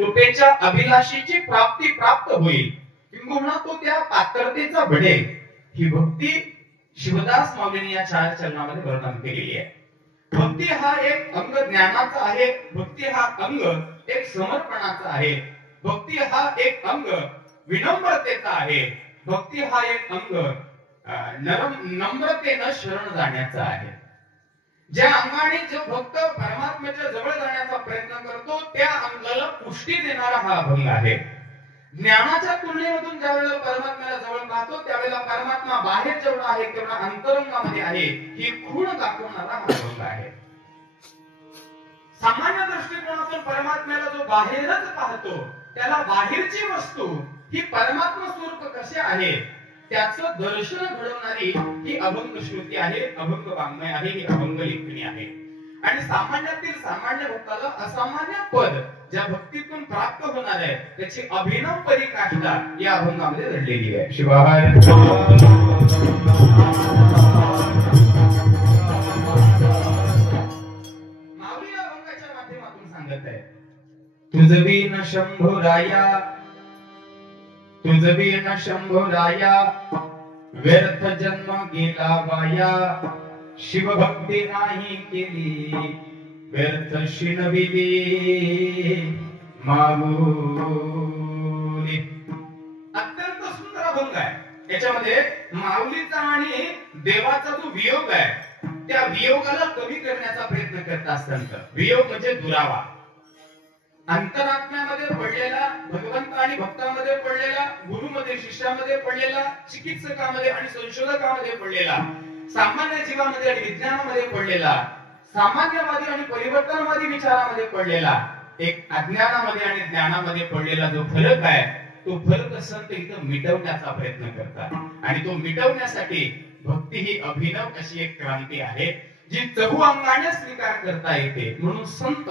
कृपेच्या अभिलाषेची प्राप्ती प्राप्त होईल, किंबहुना तो त्या पात्रतेचा बढेल, ही भक्ती शिवदास माऊलींनी या 4 चरणामध्ये वर्णन केलेली आहे. भक्ती हा एक अंग ज्ञानाचा आहे, भक्ती हा अंग एक समर्पणाचा आहे, भक्ती हा एक अंग विनम्रतेचा आहे, भक्ती हा एक अंग नम्रतेनं शरण जाण्याचा आहे. ज्या अंगाने जो भक्त परमात्म्याच्या जवळ जाण्याचा प्रयत्न करतो त्या अंगाला पुष्टी देणारा हा अभंग आहे. ज्ञानाच्या तुलनेमधून ज्या वेळेला परमात्म्याला जवळ पाहतो त्यावेळेला परमात्मा बाहेर जेवढा आहे तेवढा अंतरंगामध्ये आहे ही खूण दाखवणारा हा अभंग आहे. सामान्य दृष्टिकोनातून परमात्म्याला जो बाहेरच पाहतो त्याला बाहेरची वस्तू ही परमात्मा स्वरूप कसे आहे त्याचं दर्शन घडवणारी ही अभंग श्रुती आहे, अभंग वाङ्मय आहे, ही अभंग लेखणी आहे. आणि सामान्यातील सामान्य भक्ताला असामान्य पद ज्या भक्तीतून प्राप्त होणार आहे त्याची अभिनव परिकाष्ठा या अभंगामध्ये घडलेली आहे. शिवाय माऊली या अभंगाच्या माध्यमातून सांगत आहे, तुझ बिन शंभुराया, तुझ बिन शंभुराया, व्यर्थ जन्म गेला वाया, शिवभक्ती नाही केली, व्यर्थ शिणविली माऊली. अत्यंत सुंदर अभंग आहे. याच्यामध्ये माऊलीचा आणि देवाचा जो वियोग आहे त्या वियोगाला कमी करण्याचा प्रयत्न करत असताना, वियोग म्हणजे दुरावा, अंतरात्म्यामध्ये पडलेला, भगवंत आणि भक्तांमध्ये पडलेला, गुरुमध्ये शिष्यामध्ये पडलेला, चिकित्सकामध्ये आणि संशोधकामध्ये पडलेला, सामान्य जीवामध्ये आणि विज्ञानामध्ये पडलेला, सामान्यवादी आणि परिवर्तनवादी विचारामध्ये पडलेला, एक अज्ञानामध्ये आणि ज्ञानामध्ये पडलेला जो फरक आहे तो फरक संत इथं मिटवण्याचा प्रयत्न करतात. आणि तो मिटवण्यासाठी भक्ती ही अभिनव अशी एक क्रांती आहे जी चहू अंगाने स्वीकार करता येते. म्हणून संत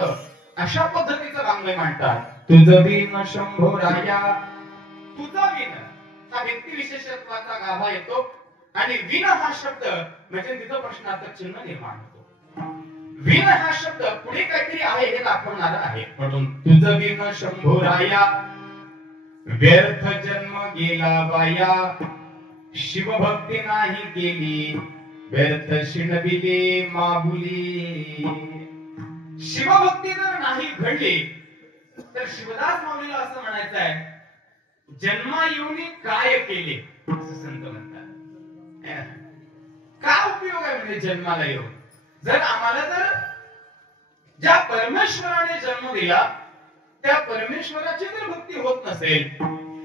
अशा पद्धतीचं वाङ्मय मांडतात, तुझ बिन शंभुराया. तुझा विन हा व्यक्ती विशेषत्वाचा गाभा येतो आणि विन हा शब्द म्हणजे तिथं प्रश्नार्थक चिन्ह निर्माण होतो. विन हा शब्द पुढे काहीतरी आहे हे दाखवणार आहे. म्हणून तुझ बिन शंभुराया, व्यर्थ जन्म गेला वाया, शिवभक्ती नाही केली, व्यर्थ शिणविली माऊली. शिवभक्ती जर नाही घडली तर शिवदास माऊलीला असं म्हणायचं आहे, जन्मा येऊनी काय केले असं संत म्हणतात. काय उपयोग आहे म्हणजे जन्माला येऊन? जर आम्हाला जर ज्या परमेश्वराने जन्म दिला त्या परमेश्वराची जर भक्ती होत नसेल,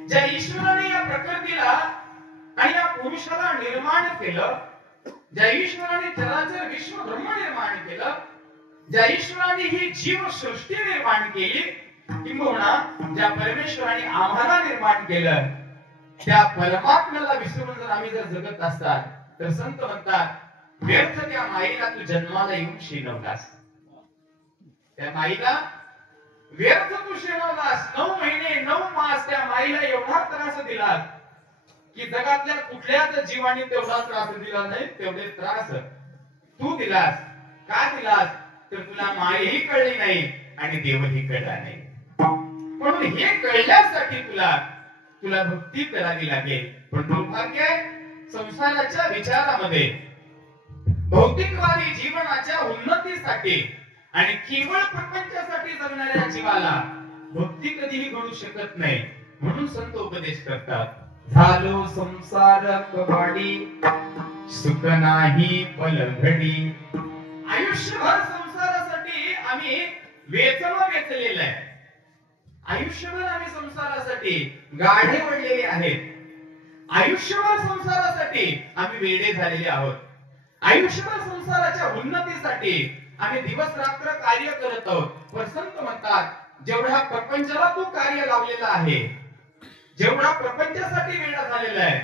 ज्या ईश्वराने या प्रकृतीला आणि या पुरुषाला निर्माण केलं, ज्या ईश्वराने चराचर विश्व ब्रह्म निर्माण केलं, ज्या ईश्वराने ही जीव सृष्टी निर्माण केली, किंबहुना ज्या परमेश्वराने आम्हाला निर्माण केलं त्या परमात्म्याला विसरून जर आम्ही जर जगत असतात तर संत म्हणतात, व्यर्थ त्या माईला तू जन्माला येऊन शिणवलास. त्या माईला व्यर्थ तू शिणवलास. 9 महिने 9 मास त्या माईला एवढा त्रास दिला की जगातल्या कुठल्याच जीवाने तेवढा त्रास दिला नाही तेवढे त्रास तू दिलास. का दिलास तर तुला माईही कळली नाही आणि देवही कळला नाही. म्हणून हे कळण्यासाठी तुला भक्ती करावी लागेल. पण दुर्भाग्य संसाराच्या विचारामध्ये भौतिकवादी जीवनाच्या उन्नतीसाठी आणि केवळ प्रपंचासाठी जगणाऱ्या जीवाला भक्ती कधीही घडू शकत नाही. म्हणून संत उपदेश करतात, झालो संसार कवाडी, सुख नाही पलघडी. आयुष्यभर संसारासाठी आम्ही वेचलेलं आहे. आयुष्यभर आम्ही संसारासाठी गाढे वळलेले आहेत. आयुष्यभर संसारासाठी आम्ही वेडे झालेले आहोत. आयुष्यभर संसाराच्या उन्नतीसाठी आम्ही दिवस रात्र कार्य करत आहोत. पण संत म्हणतात, जेवढा प्रपंचाला तू कार्य लावलेला आहे, जेवढा प्रपंचासाठी वेळ झालेला आहे,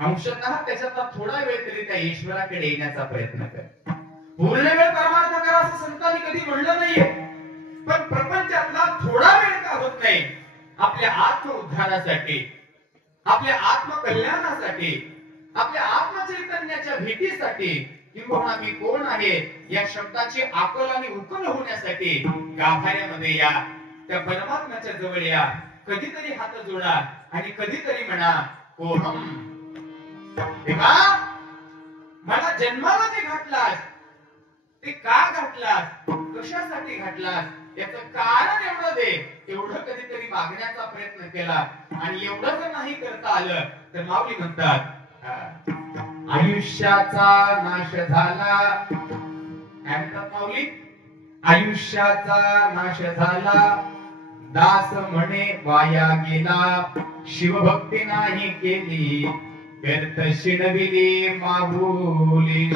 अंशतः त्याच्यातला थोडा वेळ तरी त्या ईश्वराकडे येण्याचा प्रयत्न कर. पूर्ण वेळ परमार्थ करा असं संतांनी कधी म्हणलं नाहीये. पण प्रपंचातला थोडा वेळ का होत नाही आपल्या आत्म उद्धारासाठी, आपल्या आत्मकल्याणासाठी, आपल्या आत्मचैतन्याच्या भेटीसाठी, किंबहुना मी कोण आहे या शब्दाची आकल आणि उकल होण्यासाठी गाभाऱ्यामध्ये या, त्या परमात्म्याच्या जवळ या, कधीतरी हात जोडा आणि कधीतरी म्हणा ओहम. देवा, मला जन्माला जे घातलास ते का घातलास, कशासाठी घातलास, याचं कारण एवढं दे. एवढं कधीतरी मागण्याचा प्रयत्न केला आणि एवढं जर नाही करता आलं तर माऊली म्हणतात आयुष्याचा नाश झाला. काय म्हणतात माऊली? आयुष्याचा नाश झाला, दास म्हणे वाया गेला, शिवभक्ती नाही केली, व्यर्थ शिणविली माहुली.